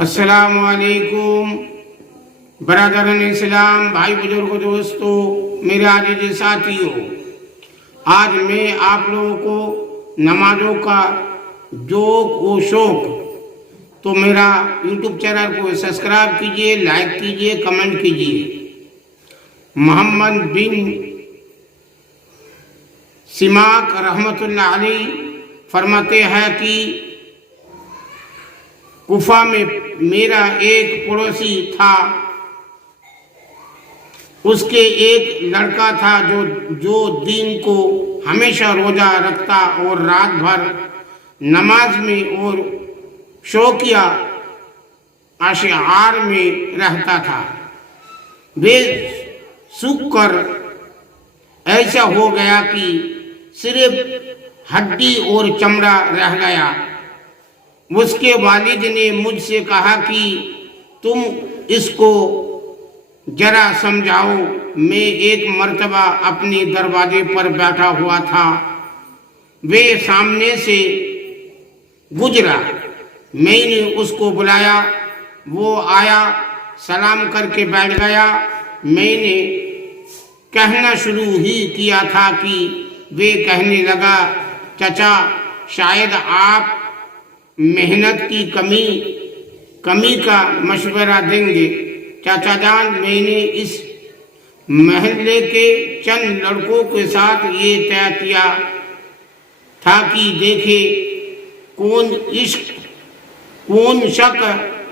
السلام علیکم برادران اسلام، بھائی بزرگوں، دوستوں، میرے عزیز ساتھیوں، آج میں آپ لوگوں کو نمازوں کا جوک و شوق، تو میرا یوٹیوب چینل کو سبسکرائب کیجئے، لائک کیجئے، کمنٹ کیجئے۔ محمد بن سماک رحمت اللہ علیہ فرماتے ہیں کہ کوفہ میں میرا ایک پڑوسی تھا، اس کے ایک لڑکا تھا جو دین کو ہمیشہ روزہ رکھتا اور رات بھر نماز میں اور شوقیہ اشعار میں رہتا تھا۔ بے سوکھ کر ایسا ہو گیا کہ صرف ہڈی اور چمڑا رہ گیا۔ اس کے والد نے مجھ سے کہا کہ تم اس کو ذرا سمجھاؤ۔ میں ایک مرتبہ اپنے دروازے پر بیٹھا ہوا تھا، وہ سامنے سے گزرا، میں نے اس کو بلایا، وہ آیا، سلام کر کے بیٹھ گیا۔ میں نے کہنا شروع ہی کیا تھا کہ وہ کہنے لگا، چچا شاید آپ محنت کی کمی کا مشورہ دیں گے۔ چاچا جان، میں نے اس محلے کے چند لڑکوں کے ساتھ یہ طے کیا تھا کہ دیکھے کون شخص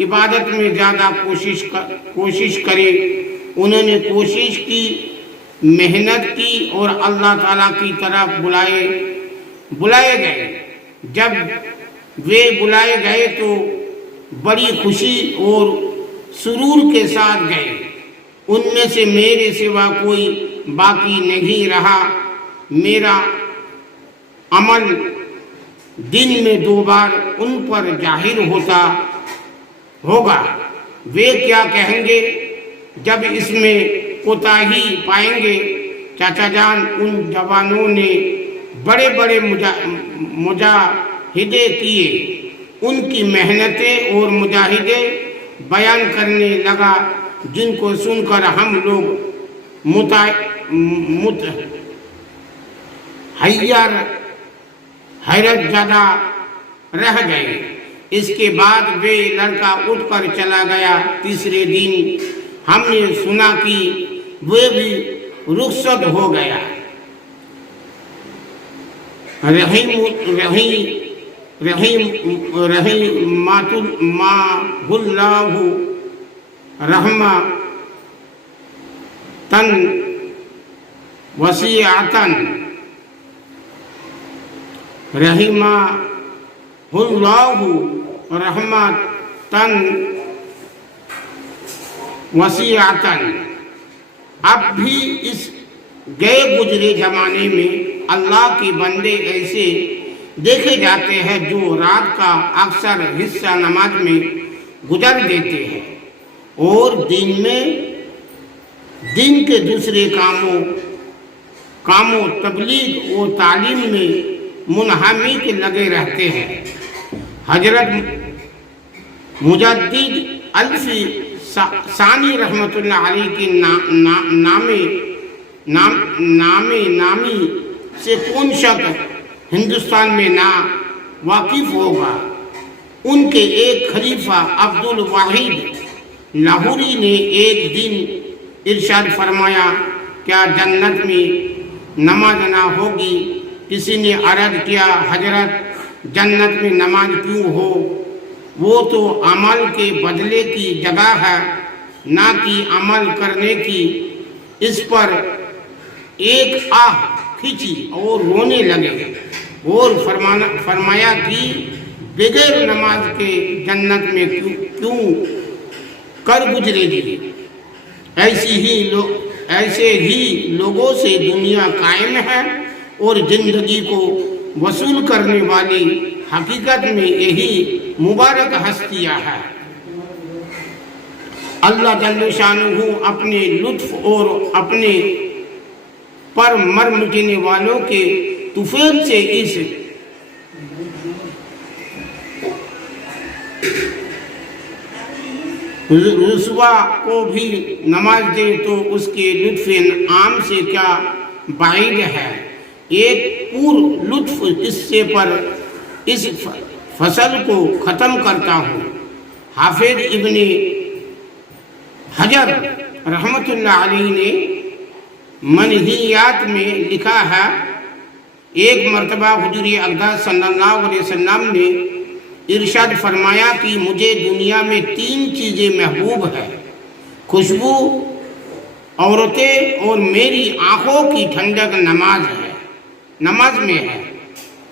عبادت میں زیادہ کوشش کرے۔ انہوں نے کوشش کی، محنت کی اور اللہ تعالیٰ کی طرف بلائے گئے۔ جب وہ بلائے گئے تو بڑی خوشی اور سرور کے ساتھ گئے۔ ان میں سے میرے سوا کوئی باقی نہیں رہا۔ میرا عمل دن میں 2 بار ان پر ظاہر ہوگا۔ وہ کیا کہیں گے جب اس میں کوتاہی پائیں گے؟ چاچا جان، ان جوانوں نے بڑے بڑے مجاہدے کیے۔ ان کی محنتیں اور مجاہدے بیان کرنے لگا، جن کو سن کر ہم لوگ حیرت زدہ رہ گئے۔ اس کے بعد وہ لڑکا اٹھ کر چلا گیا۔ تیسرے دن ہم نے سنا کہ وہ بھی رخصت ہو گیا۔ رحمۃ اللہ رحمتن وسیعتن، رحمہ اللہ رحمتن وسیعتن۔ اب بھی اس گئے گزرے زمانے میں اللہ کے بندے ایسے دیکھے جاتے ہیں جو رات کا اکثر حصہ نماز میں گزار دیتے ہیں اور دن کے دوسرے کاموں تبلیغ و تعلیم میں منہمک لگے رہتے ہیں۔ حضرت مجدد الفی ثانی رحمت اللہ علیہ کے نامی سے کون شخص ہندوستان میں نا واقف ہوگا؟ ان کے ایک خلیفہ عبد الواحد لاہوری نے ایک دن ارشاد فرمایا، کیا جنت میں نماز نہ ہوگی؟ کسی نے عرض کیا، حضرت جنت میں نماز کیوں ہو؟ وہ تو عمل کے بدلے کی جگہ ہے، نہ کہ عمل کرنے کی۔ اس پر ایک آہ کھینچی اور رونے لگے اور فرمایا کہ بغیر نماز کے جنت میں کیوں کر گزرے گی؟ ایسے ہی لوگوں سے دنیا قائم ہے اور زندگی کو وصول کرنے والی حقیقت میں یہی مبارک ہستیاں ہیں۔ اللہ جل شانہ اپنے لطف اور اپنے پر مر مٹنے والوں کے طفیل سے اس رسوا کو بھی نماز دے تو اس کے لطف عام سے کیا بعید ہے۔ ایک پور لطف قصے پر اس فصل کو ختم کرتا ہوں۔ حافظ ابن حجر رحمت اللہ علیہ نے منہیات میں لکھا ہے، ایک مرتبہ حضور اقدس صلی اللہ علیہ وسلم نے ارشاد فرمایا کہ مجھے دنیا میں 3 چیزیں محبوب ہیں، خوشبو، عورتیں اور میری آنکھوں کی ٹھنڈک نماز میں ہے۔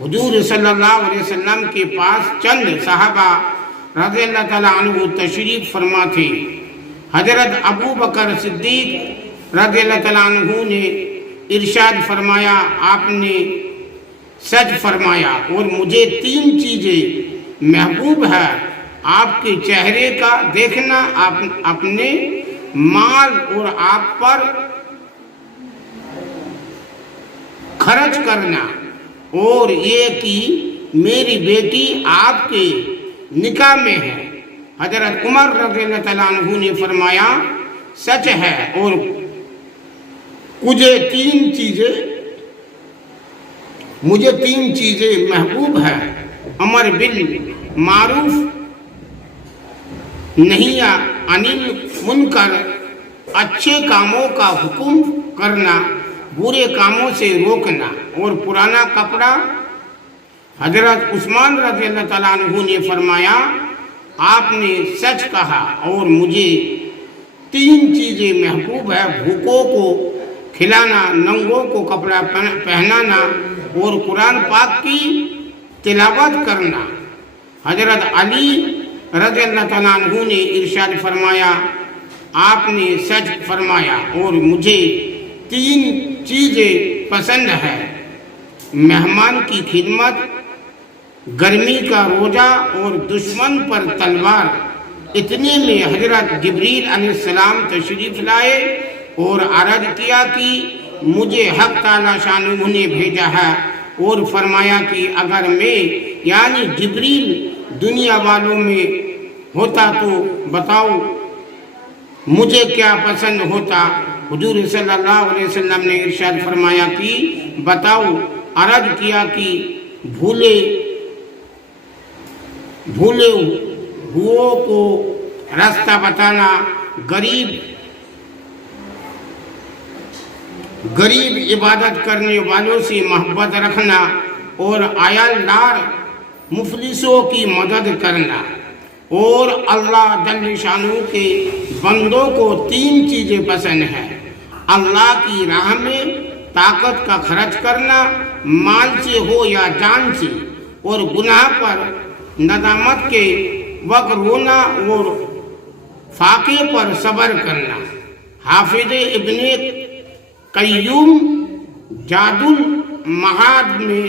حضور صلی اللہ علیہ وسلم کے پاس چند صحابہ رضی اللہ تعالیٰ عنہ تشریف فرما تھے۔ حضرت ابو بکر صدیق رضی اللہ تعالیٰ عنہ نے ارشاد فرمایا، آپ نے سچ فرمایا اور مجھے 3 چیزیں محبوب ہے، آپ کے چہرے کا دیکھنا، اپنے مال اور آپ پر خرچ کرنا، اور یہ کہ میری بیٹی آپ کے نکاح میں ہے۔ حضرت عمر رضی اللہ تعالیٰ عنہ نے فرمایا، سچ ہے اور مجھے 3 چیزیں محبوب ہے، امر بالمعروف، نہی عن المنکر، اچھے کاموں کا حکم کرنا، برے کاموں سے روکنا، اور پرانا کپڑا۔ حضرت عثمان رضی اللہ تعالیٰ عنہ نے فرمایا، آپ نے سچ کہا اور مجھے 3 چیزیں محبوب ہے، بھوکوں کو کھلانا، ننگوں کو کپڑا پہنانا، اور قرآن پاک کی تلاوت کرنا۔ حضرت علی رضی اللہ تعالیٰ عنہ نے ارشاد فرمایا، آپ نے سچ فرمایا اور مجھے 3 چیزیں پسند ہے، مہمان کی خدمت، گرمی کا روزہ، اور دشمن پر تلوار۔ اتنے میں حضرت جبریل علیہ السلام تشریف لائے اور عرض کیا کہ مجھے حق تعالیٰ شانہ نے بھیجا ہے، اور فرمایا کہ اگر میں یعنی جبریل دنیا والوں میں ہوتا تو بتاؤ مجھے کیا پسند ہوتا۔ حضور صلی اللہ علیہ وسلم نے ارشاد فرمایا کہ بتاؤ۔ عرض کیا کہ بھولے ہوئوں کو راستہ بتانا، غریب عبادت کرنے والوں سے محبت رکھنا، اور عیال دار مفلسوں کی مدد کرنا۔ اور اللہ جل شانہ کے بندوں کو 3 چیزیں پسند ہیں، اللہ کی راہ میں طاقت کا خرچ کرنا، مال سے ہو یا جان سے، اور گناہ پر ندامت کے وقت رونا، اور فاقے پر صبر کرنا۔ حافظ ابن قیوم جاد المعاد میں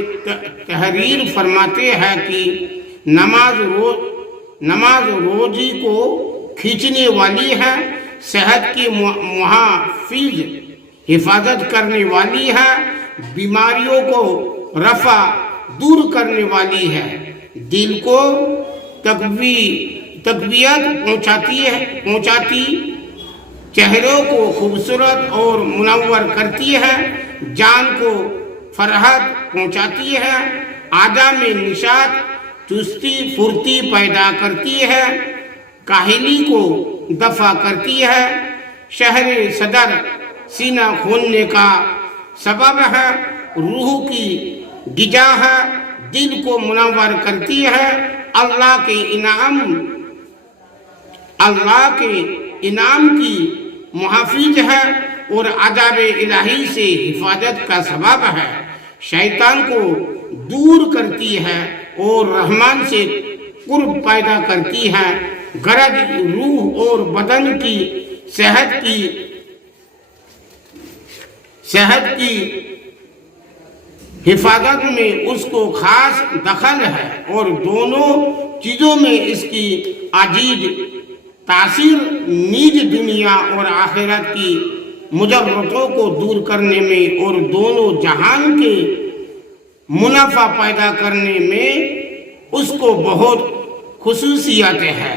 تحریر فرماتے ہیں کہ نماز روزی کو کھینچنے والی ہے، صحت کی محافظ حفاظت کرنے والی ہے، بیماریوں کو رفع دور کرنے والی ہے، دل کو تقویت پہنچاتی، چہروں کو خوبصورت اور منور کرتی ہے، جان کو فرحت پہنچاتی ہے، اعضاء میں نشاط، چستی پھرتی پیدا کرتی ہے، کاہلی کو دفع کرتی ہے، شہر صدر سینہ کھولنے کا سبب ہے، روح کی غذا ہے، دل کو منور کرتی ہے، اللہ کے انعام کی محافظ ہے، اور عذاب الہی سے حفاظت کا سبب ہے، شیطان کو دور کرتی ہے اور رحمان سے قرب پیدا کرتی ہے، غرض روح اور بدن کی صحت کی حفاظت میں اس کو خاص دخل ہے، اور دونوں چیزوں میں اس کی عزیز تاثیر نیز دنیا اور آخرت کی مضرتوں کو دور کرنے میں اور دونوں جہان کے منافع پیدا کرنے میں اس کو بہت خصوصیت ہے۔